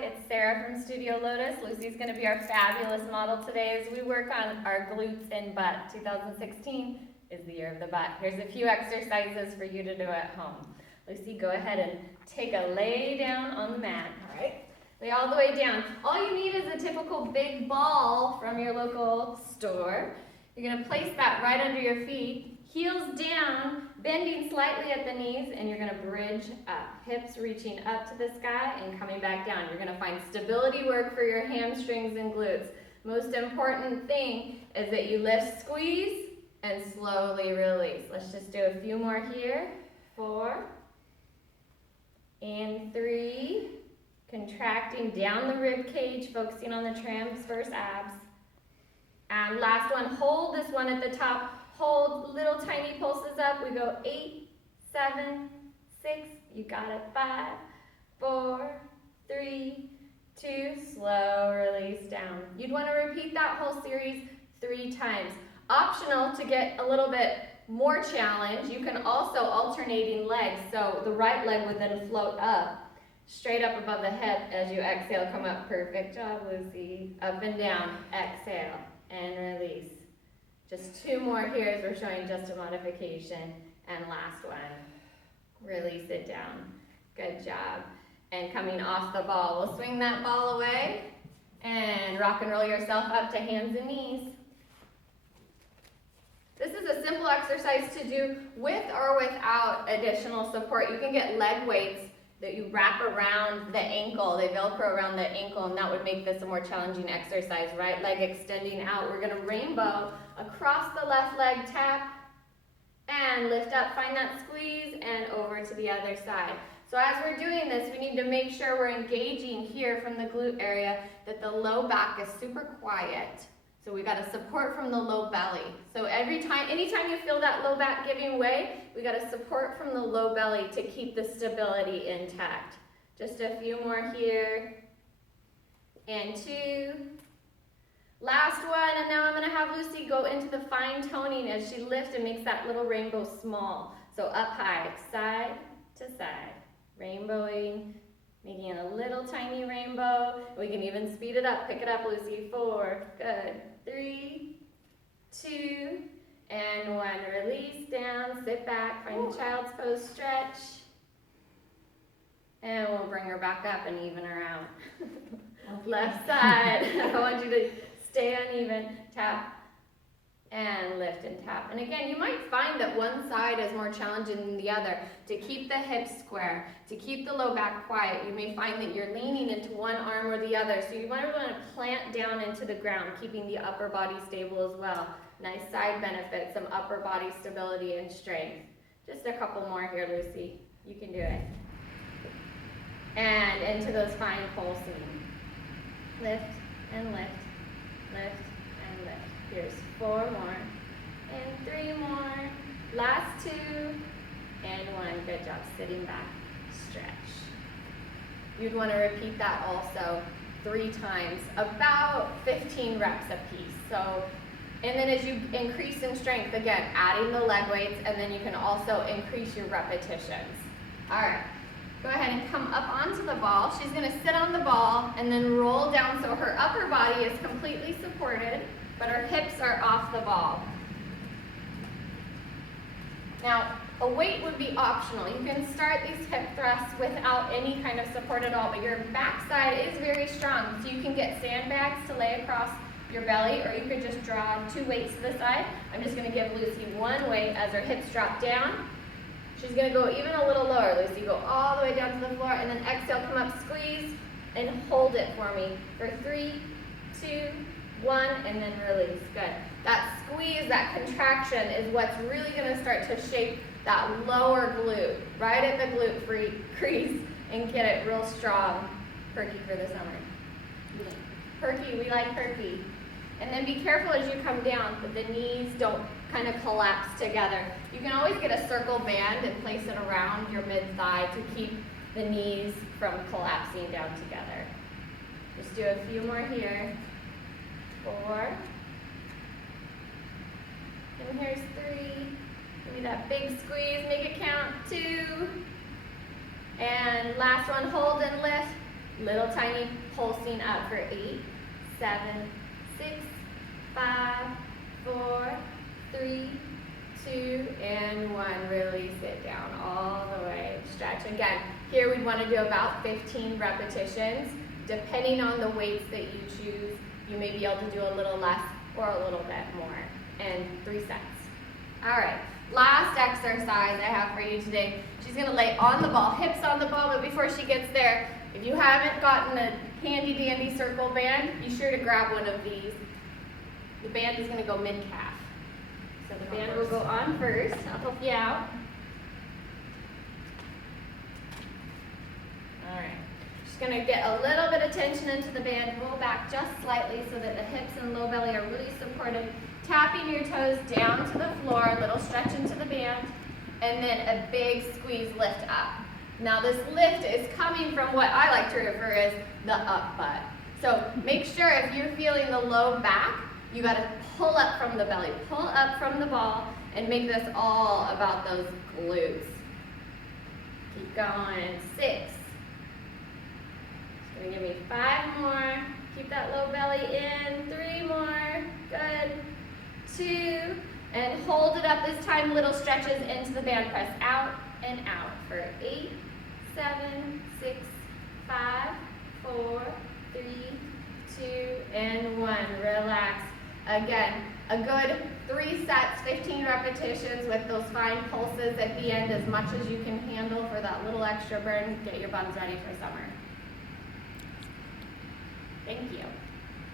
It's Sarah from Studio Lotus. Lucy's going to be our fabulous model today as we work on our glutes and butt. 2016 is the year of the butt. Here's a few exercises for you to do at home. Lucy, go ahead and take a lay down on the mat. All right, lay all the way down. All you need is a typical big ball from your local store. You're going to place that right under your feet. Heels down, bending slightly at the knees, and you're going to bridge up. Hips reaching up to the sky and coming back down. You're going to find stability work for your hamstrings and glutes. Most important thing is that you lift, squeeze, and slowly release. Let's just do a few more here. 4 and 3. Contracting down the rib cage, focusing on the transverse abs. And last one, hold this one at the top. Hold little tiny pulses up. We go 8, 7, 6. You got it. 5, 4, 3, 2. Slow release down. You'd want to repeat that whole series 3 times. Optional to get a little bit more challenge. You can also alternating legs. So the right leg would then float up, straight up above the hip as you exhale. Come up. Perfect job, Lucy. Up and down. Exhale and release. Just 2 more here as we're showing just a modification. And last one, release it down. Good job. And coming off the ball, we'll swing that ball away and rock and roll yourself up to hands and knees. This is a simple exercise to do with or without additional support. You can get leg weights that you wrap around the ankle, they Velcro around the ankle, and that would make this a more challenging exercise. Right leg extending out. We're going to rainbow across the left leg, tap, and lift up. Find that squeeze, and over to the other side. So as we're doing this, we need to make sure we're engaging here from the glute area, that the low back is super quiet. So we got to support from the low belly. So anytime you feel that low back giving way, we got to support from the low belly to keep the stability intact. Just a few more here. And 2. Last one, and now I'm going to have Lucy go into the fine toning as she lifts and makes that little rainbow small. So up high, side to side, rainbowing, making a little tiny rainbow. We can even speed it up. Pick it up, Lucy. 4, good. 3, 2, and 1. Release down, sit back, find child's pose, stretch. And we'll bring her back up and even her out. Left side. I want you to stay uneven. Tap and lift and tap. And again, you might find that one side is more challenging than the other. To keep the hips square, to keep the low back quiet, you may find that you're leaning into one arm or the other. So you might want to plant down into the ground, keeping the upper body stable as well. Nice side benefit, some upper body stability and strength. Just a couple more here, Lucy. You can do it. And into those fine pulsing. Lift and lift, lift and lift. Here's 4 more, and 3 more, last 2, and 1. Good job, sitting back, stretch. You'd want to repeat that also 3 times, about 15 reps a piece. So, and then as you increase in strength, again, adding the leg weights, and then you can also increase your repetitions. All right, go ahead and come up onto the ball. She's going to sit on the ball and then roll down so her upper body is completely supported, but her hips are off the ball. Now, a weight would be optional. You can start these hip thrusts without any kind of support at all, but your backside is very strong. So you can get sandbags to lay across your belly, or you could just draw 2 weights to the side. I'm just going to give Lucy 1 weight as her hips drop down. She's going to go even a little lower, Lucy. Go all the way down to the floor, and then exhale, come up, squeeze, and hold it for me for 3, 2, 1, and then release. Good. That squeeze, that contraction is what's really going to start to shape that lower glute, right at the glute crease, and get it real strong. Perky for the summer. Perky, we like perky. And then be careful as you come down that the knees don't kind of collapse together. You can always get a circle band and place it around your mid-thigh to keep the knees from collapsing down together. Just do a few more here. 4. And here's 3. Give me that big squeeze, make it count. 2. And last one, hold and lift. Little tiny pulsing up for 8, 7, 6, 5, 4, 3, 2, and 1. Release it down all the way. Stretch. Again, here we'd want to do about 15 repetitions. Depending on the weights that you choose, you may be able to do a little less or a little bit more. And 3 sets. All right, last exercise I have for you today. She's going to lay on the ball, hips on the ball, but before she gets there, if you haven't gotten a handy dandy circle band, be sure to grab one of these. The band is going to go mid-calf. So the band will go on first. I'll help you out. All right. Just going to get a little bit of tension into the band. Roll back just slightly so that the hips and low belly are really supported. Tapping your toes down to the floor, a little stretch into the band, and then a big squeeze lift up. Now this lift is coming from what I like to refer as the up butt. So make sure if you're feeling the low back, you got to pull up from the belly, pull up from the ball, and make this all about those glutes. Keep going. 6. It's going to give me 5 more. Keep that low belly in. 3 more. Good. 2. And hold it up this time. Little stretches into the band. Press out and out for 8, 7, 6, 5, 4, 3, 2, and 1. Relax. Again, a good 3 sets, 15 repetitions with those fine pulses at the end, as much as you can handle for that little extra burn. Get your buns ready for summer. Thank you.